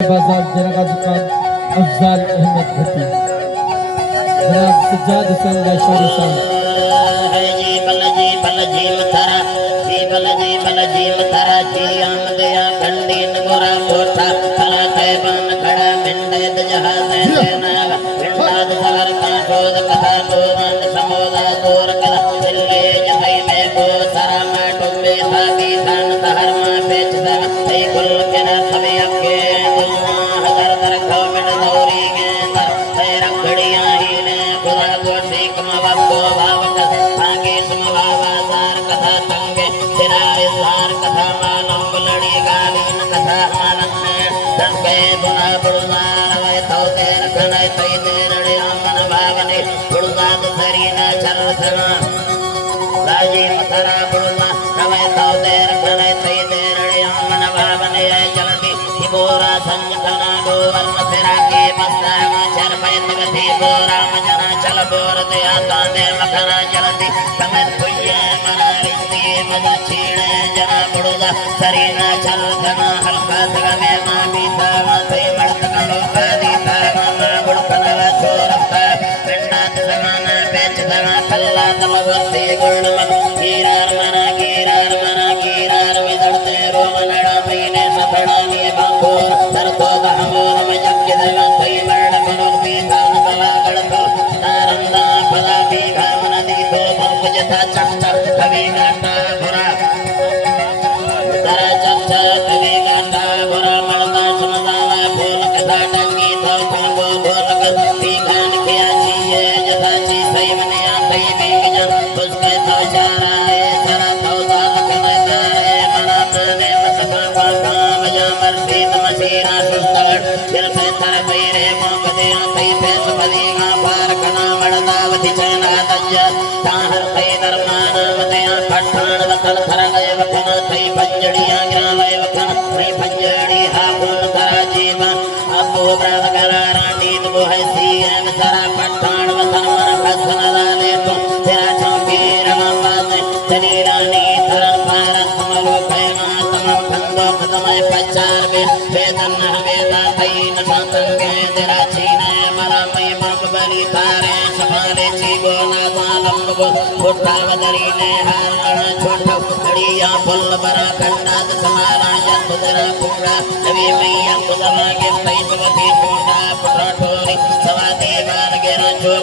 बाजार जनागा दुकान अफजाल अहमद भट्टी जनाब सज्जाद हुसैन लाशारी साहब जी बल जी मथरा जी मथरा जी आमद या गंडीन गोरा कोठा फला कैबान खड़ा मिंडे जहाज सेना मिंडाद सार का शोध कथा लोरन समोदा दूर कला दिल्ली जतई में को सारा माटुंबे भागी दान तहर मा बेच दा तई कुल के न सभी अके गुलमा हजर दर खो मिड दौरी के दर तई रखड़ियां ही ने खुदा को सीख मवको भावक भागे तुम बाबा सार कथा तंगे तेरा इजहार कथा मालम लड़ी गालीन कथा मालन तंगे बुना बुड़दार वे तो तेर खने तई तेरड़े आमन भागने बुड़दाद सरीना चल सना राजी मथरा बुड़दा रवे तो तेर खने तई तेरड़े आमन भागने जलती बोरा संज खना दो वर्ण तेरा के मस्ता चर पैत गति बोरा मजना चल बोर दे आता दे मखना जलती समेत पुये मना रिश्ती मजा छीड़े जना बुड़दा सरीना चल खना हल्का सगा में मां बीता माथे मड़त कनो कादी था मां बुड़कना वा छोरता पिंडा समाना बेच दना कल्ला तमवती गुणम कीरार मना विदड़ते रोमनड़ा पीने सफड़ा ने बांगोर सरतो गहमोर में जग दवा थई मरण मनो पीता नला गड़तो तारंदा पदा भी घमन दी तो पंकज था चक्कर कवि गाटा बुरा तारा चक्कर कवि गाटा बुरा मलदा समदावा फूल कथा डंगी तो खागो बोल कर पी खान किया चीए जथा ची सही मनिया थई बिंग जन उसके तो चारा है सारा तो साथ कने तारे मना ने मत का मजा मरती मसीरा सुस्तड़ दिल पे तर पैरे मोक दे थई पे सुपदीगा पार कना मड़दावती चैना तज ताहर थई दरमान मते पठान वकल थर गए वकन थई पंजड़िया ग्रालय वकन थई पंजड़ी हा पुन करा जीवा अबो ब्राव करा रानी तो है सी एम सारा पठान वतन मन फसन दाले तो तेरा चौकी रमाबाद चली रानी धरन भारत मलो पैमा तम खंदो खदमय पचार बे वेदन हवेदा थई न संतंगे तेरा चीने मरा मई मग बली तारे सफारे चीगो ना जालम गो छोटा बदरी ने हार छोटा अड़िया फुल बरा खंडा समारा जंत तेरा पूरा नवी मैया खुदमा के पैसवती छोटा पुरा ठोरी सवा देवार गेरा जो